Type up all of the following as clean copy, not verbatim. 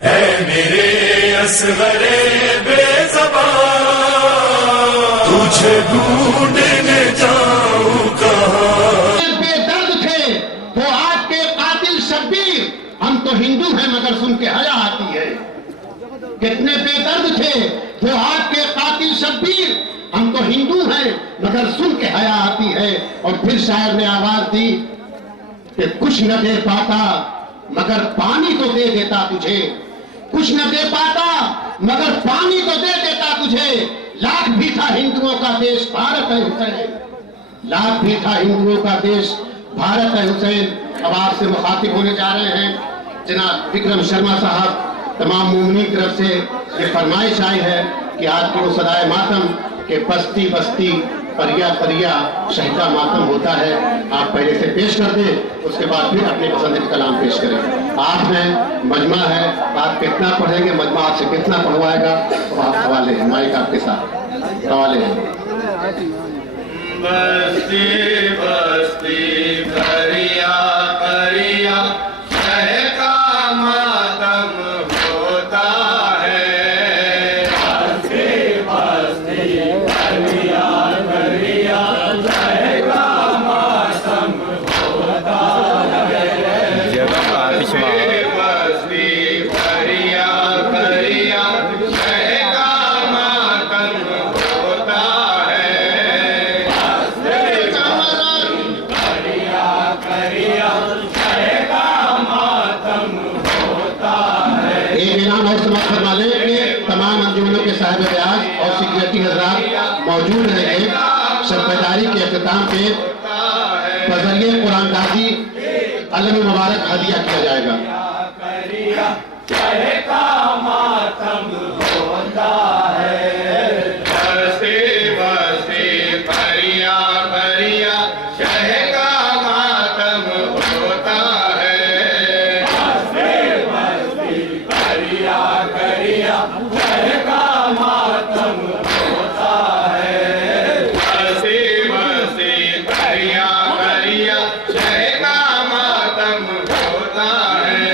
है मेरे असगरे बेज़बान, तुझे ढूंढने जाऊं कहां। बेदर्द थे वो आपके कातिल शब्बीर, हम तो हिंदू हैं मगर सुन के हया आती है। कितने बेदर्द थे वो आपके कातिल शब्बीर, हम तो हिंदू हैं मगर सुन के हया आती है। और फिर शायर ने आवाज दी कि कुछ न दे पाता मगर पानी तो दे देता तुझे, कुछ न दे पाता मगर पानी तो दे देता तुझे। लाख भी था हिंदुओं का देश भारत है हुसैन, लाख भी था हिंदुओं का देश भारत है हुसैन। अब आपसे मुखातिब होने जा रहे हैं जनाब विक्रम शर्मा साहब। तमाम मुमनी की तरफ से ये फरमाइश आई है कि आज की वो सदाए मातम के बस्ती बस्ती परिया परिया शहका मातम होता है, आप पहले से पेश कर दें, उसके बाद फिर अपने पसंदीदा कलाम पेश करें। आप में मजमा है, आप कितना पढ़ेंगे, मजमा आपसे कितना पढ़वाएगा, तो आप हवाले हैं, माइक आपके साथ हवाले हैं। बस्ती बस्ती परिया परिया शहका मातम होता है। बस्ती बस्ती परिया परिया शहका मातम होता है। बस्ती परिया परिया शहका मातम होता है। एक इनाम और समाप्त फरमा लें कि तमाम अंजुमनों के साहिब ब्याज और सिक्योरिटी हजरात मौजूद रहेंगे। शब-ए-दारी के अख्ताम पे बजरिए कुरान दादी अलम मुबारक हदिया किया जाएगा। बस्ती बस्ती परिया परिया शहका मातम होता है। बस्ती बस्ती परिया परिया शहका मातम होता है। बस्ती बस्ती परिया परिया शहका मातम होता है।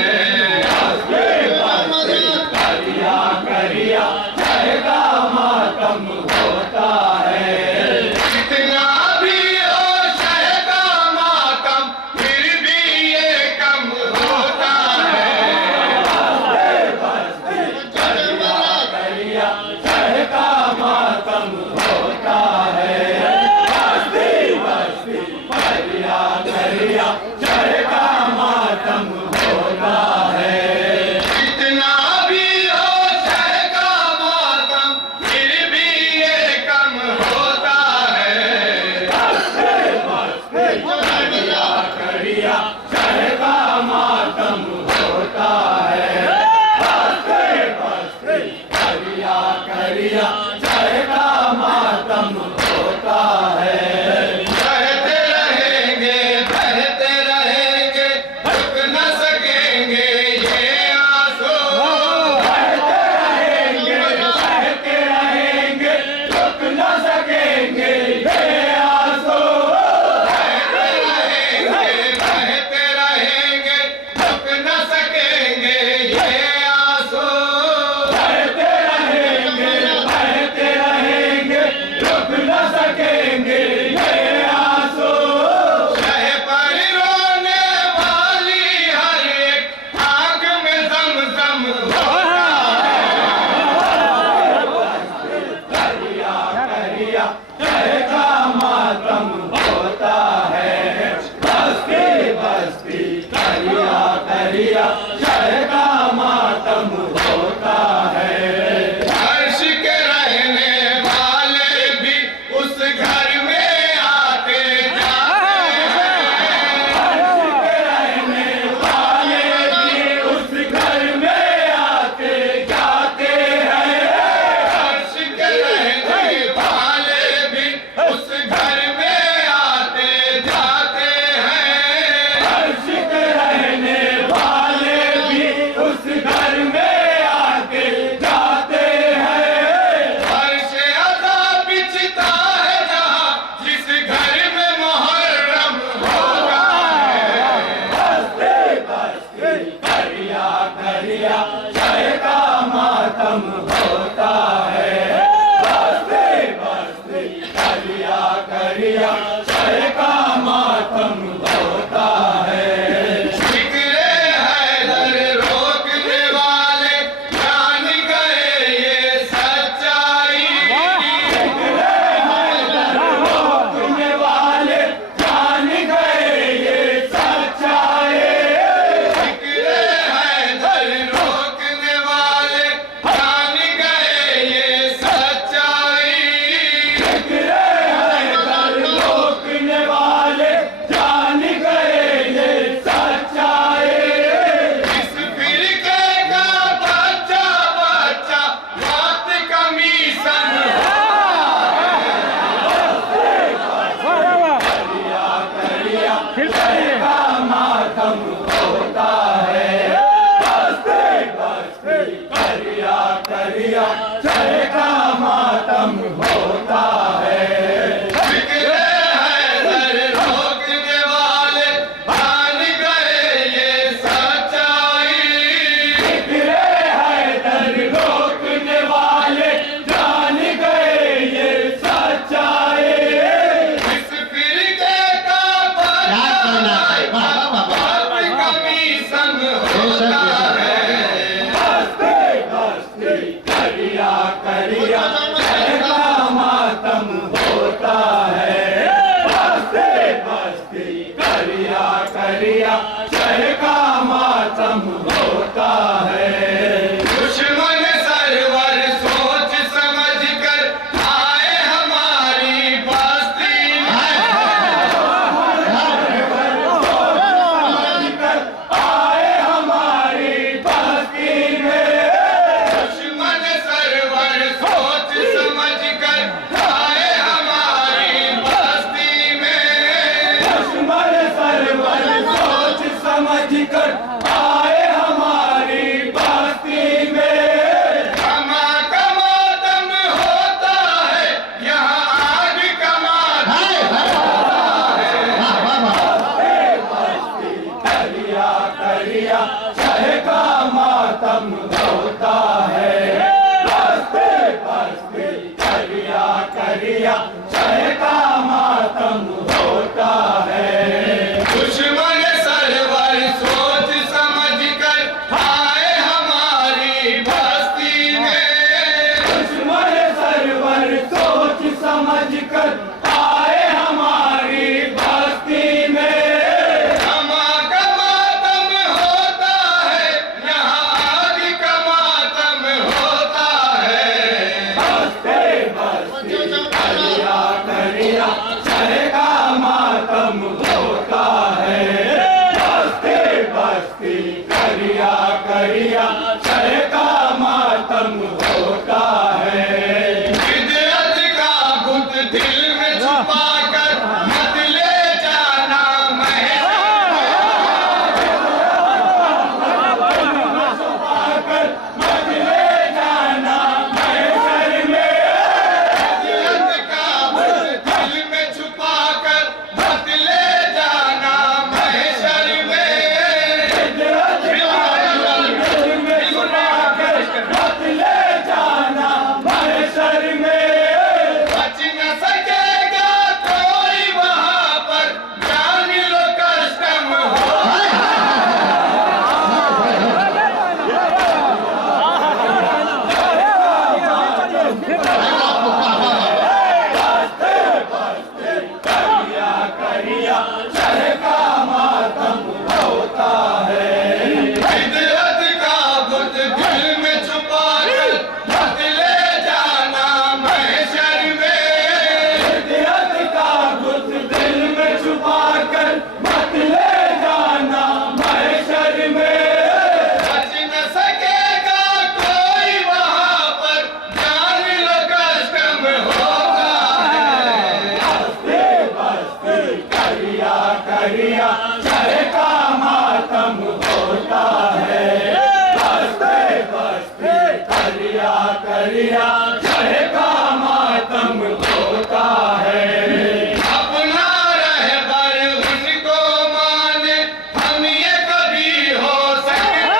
बस्ती बस्ती परिया परिया शहका मातम होता है। कितना भी हो शहका मातम फिर भी ये कम होता है। बस्ती परिया परिया शहका मातम होता है। बस्ती बस्ती परिया परिया शहका मातम होता है। कितना भी हो शहका मातम फिर भी ये कम होता है। बस्ती बस्ती परिया परिया शहका मातम होता है। बस्ती बस्ती परिया परिया शहका मातम होता है। बहते रहेंगे रुक न सकेंगे ये आंसू। बहते रहेंगे रुक न सकेंगे ये आंसू। बहते रहेंगे रुक न सकेंगे ये आंसू। बहते रहेंगे रुक न सकेंगे ये आंसू। शह पर रोने वाली हर एक आंख में ज़म-ज़म होता है। परिया परिया शहका मातम होता है। बस्ती बस्ती परिया परिया शहका मातम होता है। अर्श के रहने वाले भी उस घर में आते जाते हैं। अर्श के रहने वाले भी उस घर में आते जाते हैं। अर्श के रहने वाले भी उस घर में आते जाते हैं। अर्श के रहने वाले भी उस घर में आते जाते हैं। अर्श अज़ा बिछता है जहाँ जिस घर में मुहर्रम होता है। बस्ती बस्ती परिया परिया मातम होता है। बस्ती बस्ती करिया करिया शह का मातम होता है। जिक्रे हैदर रोकने वाले जान गए ये सच्चाई। जिक्रे हैदर रोकने वाले जान गए ये सच्चाई। जिक्रे हैदर रोकने वाले जान गए ये सच्चाई। जिक्रे हैदर रोकने वाले जान गए ये सच्चाई। इस फिरके का बच्चा बच्चा बात कमीशन करिया शह का मातम होता है। बस्ती बस्ती करिया करिया शह का मातम होता है। जिक्रे हैदर रोकने वाले जान गए ये सच्चाई। जिक्रे हैदर रोकने वाले जान गए ये सच्चाई। इस फिरके का क्या बच्चा कहना है? वाह वाह वाह वाह। बात कमीशन बेशक, होता बेशक। है। बस्ती बस्ती करिया करिया शह का मातम होता है। बस्ती बस्ती करिया करिया शह का मातम होता है। दुश्मन सरवर सोच समझ कर आए हमारी बस्ती में। आए हमारी बस्ती में। दुश्मन सरवर सोच समझ कर आए हमारी बस्ती में। दुश्मन सरवर सोच समझ कर आए हमारी बस्ती में। धमाका मातम होता है यहाँ आग का मातम। हाय, हाय। वाह वाह वाह। करिया करिया शह का मातम होता है। बस्ती बस्ती करिया करिया शह का मातम होता है। दुश्मन सरवर सोच समझ कर आए हमारी बस्ती में। दुश्मन सरवर सोच समझ कर आए हमारी बस्ती में। धमाका मातम होता है यहाँ आग का मातम होता है। बस्ती बस्ती करिया करिया शह का मातम होता है। बस्ती बस्ती करिया करिया शह का मातम होता है। विद्यात का बुत दिल में छुपा कर मत ले जाना महल। छुपाकर मत ले जाना महशर में। विद्यात का बुत दिल में छुपा कर मत ले जाना महशर में। दिल में छुपाकर मत ले जाना महशर में। बच न सकेगा कोई वहाँ पर जान लो कस्टम हो। करिया करिया शह का मातम होता है। विद्यात का बुत दिल में छुपा कर मत ले जाना महशर में। विद्यात का बुत दिल में छुपाकर मत ले जाना महशर में। बच न सकेगा कोई वहाँ पर जान लो कस्टम होता है। बस्ती बस्ती करिया करिया शह का मातम होता है। बस्ती बस्ती करिया करिया शह का मातम होता है। अपना रहबर उनको माने हम ये कभी हो सकते।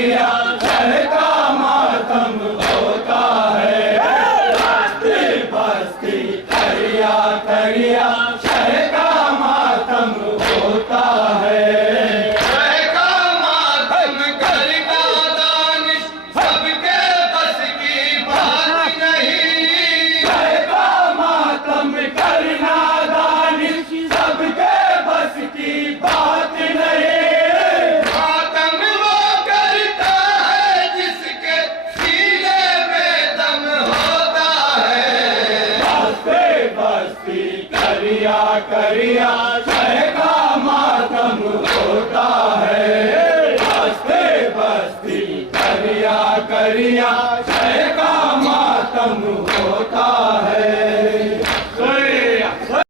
करिया शह का मातम होता है। बस्ती बस्ती करिया करिया शह का मातम होता है। शह का मातम करना दानिश सबके बस की बात नहीं। शह का मातम करना दानिश सबके बस की बात नहीं। मातम वो करता है जिसके सीने में दम होता है। बस्ती बस्ती करिया करिया शह का मातम होता है। बस्ती बस्ती करिया करिया शह का मातम होता है।